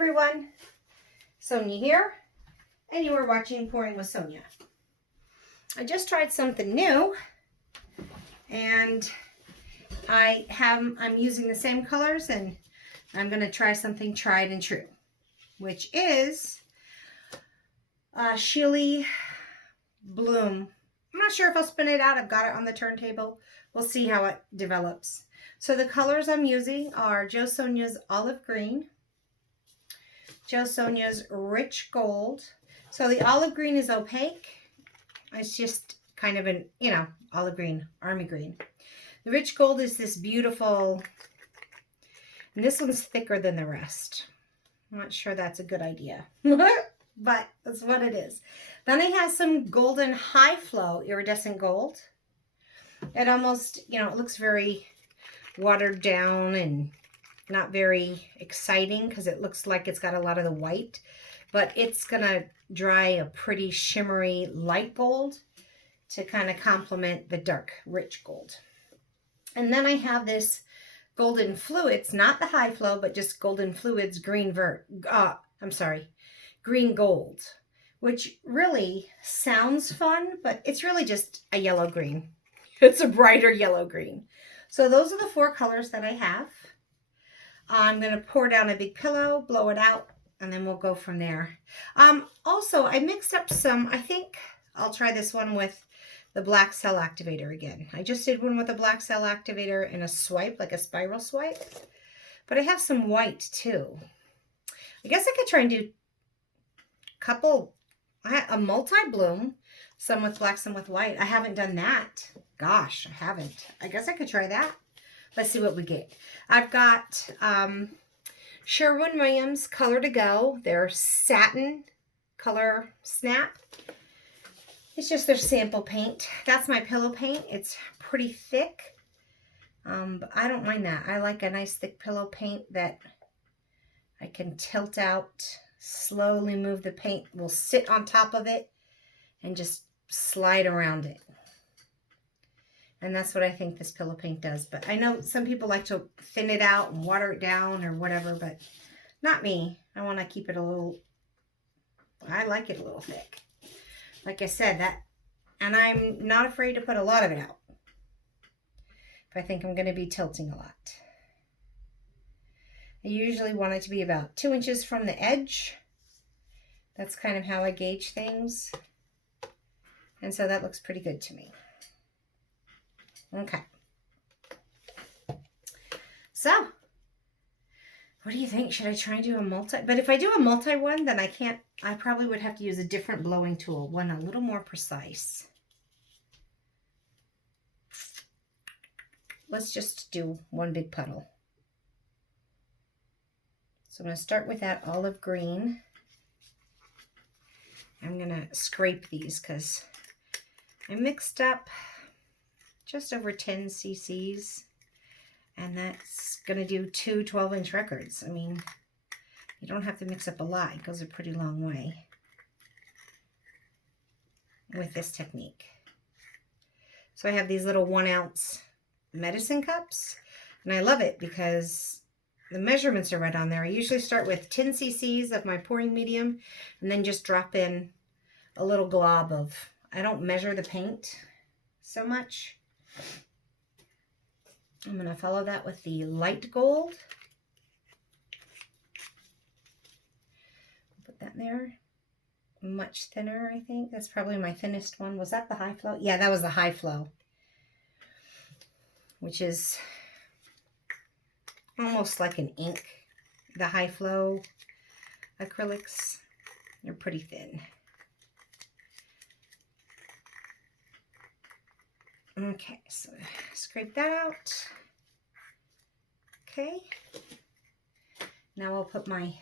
everyone, Sonia here, and you are watching Pouring with Sonia. I just tried something new, and I'm using the same colors, and I'm going to try something tried and true, which is Shelee Bloom. I'm not sure if I'll spin it out. I've got it on the turntable. We'll see how it develops. So the colors I'm using are Jo Sonia's Olive Green, Jo Sonia's Rich Gold. So the olive green is opaque. It's just kind of an, olive green, army green. The Rich Gold is this beautiful, and this one's thicker than the rest. I'm not sure that's a good idea, but that's what it is. Then I have some golden high flow iridescent gold. It almost, it looks very watered down and not very exciting because it looks like it's got a lot of the white, but it's gonna dry a pretty shimmery light gold to kind of complement the dark rich gold. And then I have this Golden Fluids, not the high flow, but just Golden Fluids green green gold, which really sounds fun, but it's really just a yellow green. It's a brighter yellow green. So those are the four colors that I have. I'm going to pour down a big pillow, blow it out, and then we'll go from there. Also, I mixed up some, I think I'll try this one with the black cell activator again. I just did one with a black cell activator and a swipe, like a spiral swipe. But I have some white too. I guess I could try and do a multi-bloom, some with black, some with white. I haven't done that. Gosh, I haven't. I guess I could try that. Let's see what we get. I've got Sherwin-Williams Color to Go. Their satin color snap. It's just their sample paint. That's my pillow paint. It's pretty thick. But I don't mind that. I like a nice thick pillow paint that I can tilt out, slowly move the paint. Will sit on top of it and just slide around it. And that's what I think this pillow paint does. But I know some people like to thin it out and water it down or whatever, but not me. I want to keep it I like it a little thick. Like I said, and I'm not afraid to put a lot of it out. But I think I'm going to be tilting a lot. I usually want it to be about 2 inches from the edge. That's kind of how I gauge things. And so that looks pretty good to me. Okay. So, what do you think? Should I try and do a multi? But if I do a multi one, then I probably would have to use a different blowing tool, one a little more precise. Let's just do one big puddle. So I'm going to start with that olive green. I'm going to scrape these because I mixed up just over 10 cc's, and that's going to do two 12-inch records. I mean, you don't have to mix up a lot. It goes a pretty long way with this technique. So I have these little 1-ounce medicine cups, and I love it because the measurements are right on there. I usually start with 10 cc's of my pouring medium and then just drop in a little glob of, I don't measure the paint so much. I'm going to follow that with the light gold. Put that there. Much thinner, I think. That's probably my thinnest one. Was that the high flow? Yeah, that was the high flow. Which is almost like an ink. The high flow acrylics, they're pretty thin. Okay, so scrape that out. Okay. Now I'll put my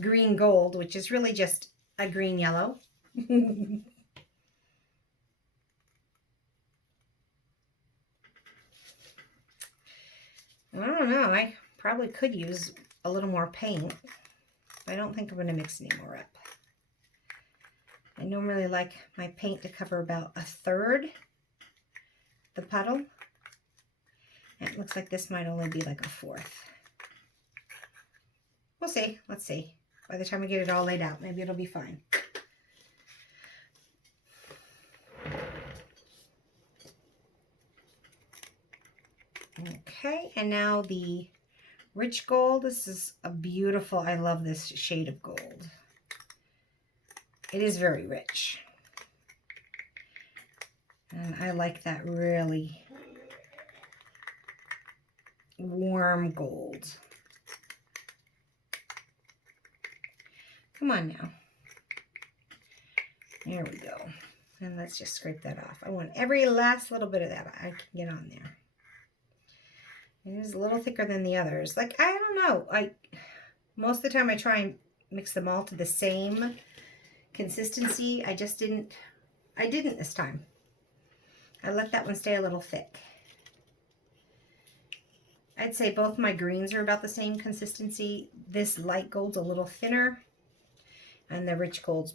green gold, which is really just a green yellow. I don't know. I probably could use a little more paint. I don't think I'm going to mix any more up. I normally like my paint to cover about 1/3 the puddle. And it looks like this might only be like 1/4. We'll see. Let's see. By the time we get it all laid out, maybe it'll be fine. Okay, and now the rich gold. This is a beautiful, I love this shade of gold. It is very rich. And I like that really warm gold. Come on now. There we go. And let's just scrape that off. I want every last little bit of that I can get on there. It is a little thicker than the others. Like, I don't know. Most of the time I try and mix them all to the same consistency. I didn't this time. I let that one stay a little thick. I'd say both my greens are about the same consistency. This light gold's a little thinner, and the rich gold's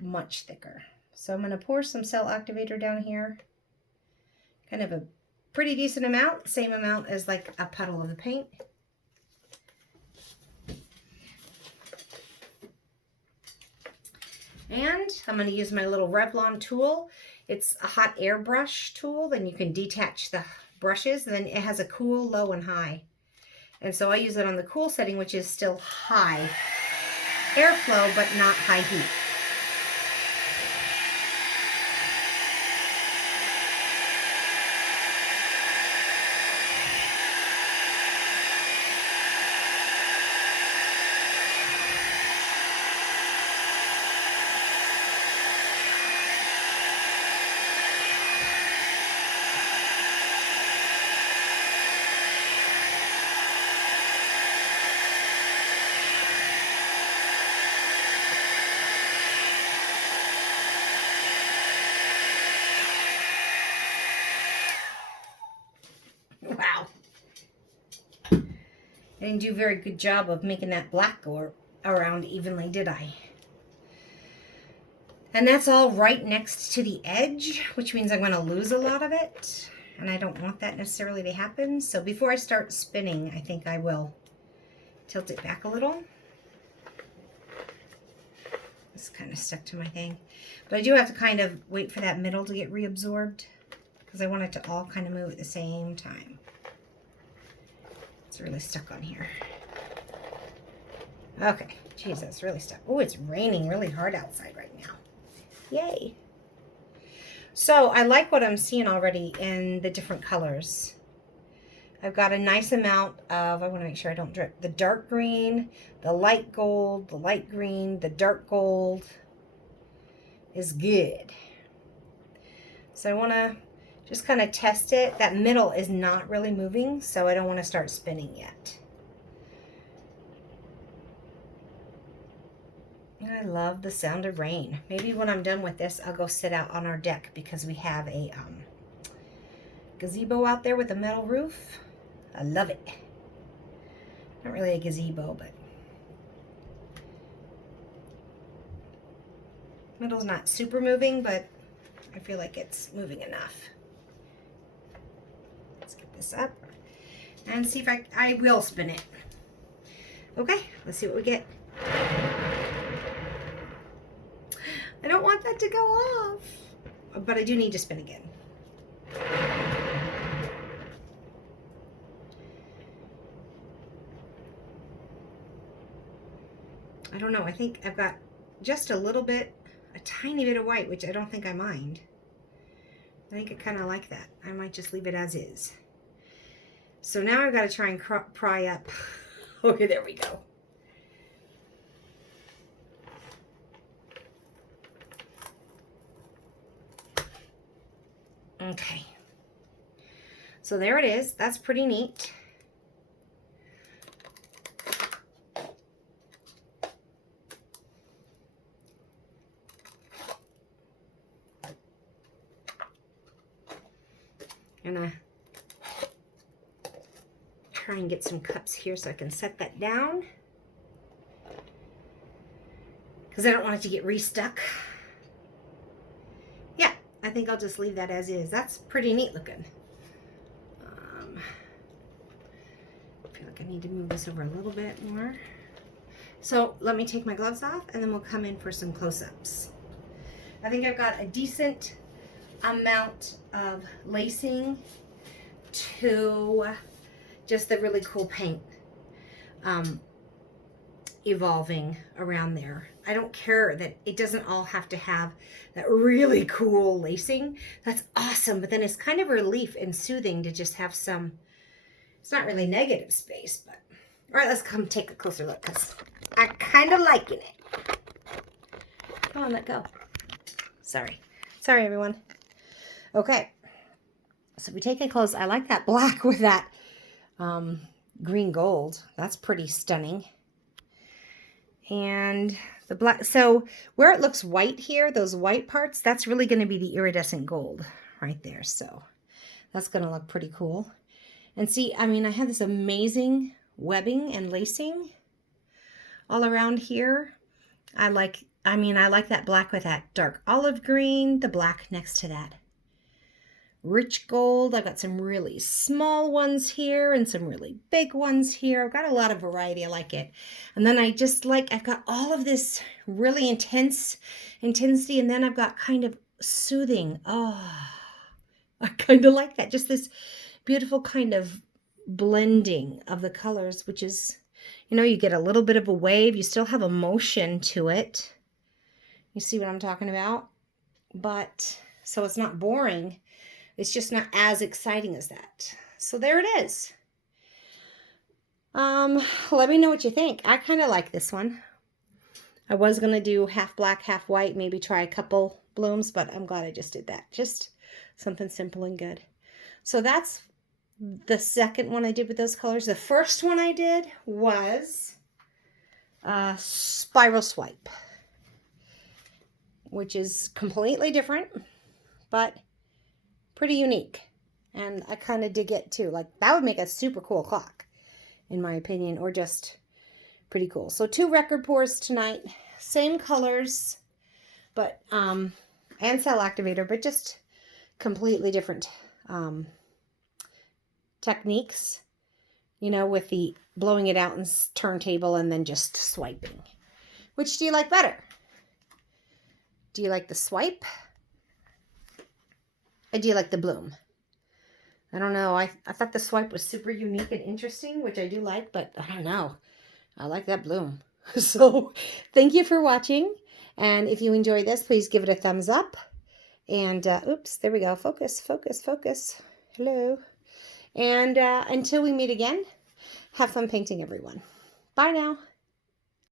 much thicker. So I'm going to pour some cell activator down here. Kind of a pretty decent amount, same amount as like a puddle of the paint. And I'm going to use my little Revlon tool. It's a hot air brush tool. Then you can detach the brushes, and then it has a cool, low, and high. And so I use it on the cool setting, which is still high airflow, but not high heat. Wow. I didn't do a very good job of making that black go around evenly, did I? And that's all right next to the edge, which means I'm going to lose a lot of it. And I don't want that necessarily to happen. So before I start spinning, I think I will tilt it back a little. It's kind of stuck to my thing. But I do have to kind of wait for that middle to get reabsorbed, because I want it to all kind of move at the same time. It's really stuck on here. Okay, geez, that's really stuck. Oh, it's raining really hard outside right now. Yay. So I like what I'm seeing already in the different colors. I've got a nice amount of, I want to make sure I don't drip, the dark green, the light gold, the light green, the dark gold is good. So I want to just kind of test it. That middle is not really moving, so I don't want to start spinning yet. I love the sound of rain. Maybe when I'm done with this, I'll go sit out on our deck, because we have a gazebo out there with a metal roof. I love it. Not really a gazebo, but middle's not super moving, but I feel like it's moving enough. Let's get this up and see if I will spin it. Okay, let's see what we get. I don't want that to go off, but I do need to spin again. I don't know, I think I've got just a little bit, a tiny bit of white, which I don't think I mind. I think I kind of like that. I might just leave it as is. So now I've got to try and pry up. Okay, there we go. Okay. So there it is. That's pretty neat. Gonna try and get some cups here so I can set that down, because I don't want it to get restuck. Yeah, I think I'll just leave that as is. That's pretty neat looking. I feel like I need to move this over a little bit more. So let me take my gloves off and then we'll come in for some close-ups. I think I've got a decent amount of lacing to just the really cool paint evolving around there. I don't care that it doesn't all have to have that really cool lacing. That's awesome, but then it's kind of a relief and soothing to just have some, it's not really negative space, but all right, let's come take a closer look because I kind of liking it. Come on, let go. Sorry, everyone. Okay, so we take it close. I like that black with that green gold. That's pretty stunning. And the black, so where it looks white here, those white parts, that's really going to be the iridescent gold right there. So that's going to look pretty cool. And see, I mean, I have this amazing webbing and lacing all around here. I like that black with that dark olive green, the black next to that rich gold. I've got some really small ones here and some really big ones here. I've got a lot of variety. I like it. And then I've got all of this really intensity, and then I've got kind of soothing. Oh, I kind of like that. Just this beautiful kind of blending of the colors, which is, you know, you get a little bit of a wave. You still have a motion to it. You see what I'm talking about? But, so it's not boring. It's just not as exciting as that. So there it is. Let me know what you think. I kind of like this one. I was going to do half black, half white, maybe try a couple blooms, but I'm glad I just did that. Just something simple and good. So that's the second one I did with those colors. The first one I did was Spiral Swipe, which is completely different, but pretty unique. And I kind of dig it too. Like, that would make a super cool clock, in my opinion, or just pretty cool. So 2 record pours tonight, same colors, but and cell activator, but just completely different techniques, you know, with the blowing it out and turntable and then just swiping. Which do you like better? Do you like the swipe? Or do you like the bloom? I don't know. I thought the swipe was super unique and interesting, which I do like, but I don't know. I like that bloom. So thank you for watching. And if you enjoy this, please give it a thumbs up. And oops, there we go. Focus, focus, focus. Hello. And until we meet again, have fun painting, everyone. Bye now.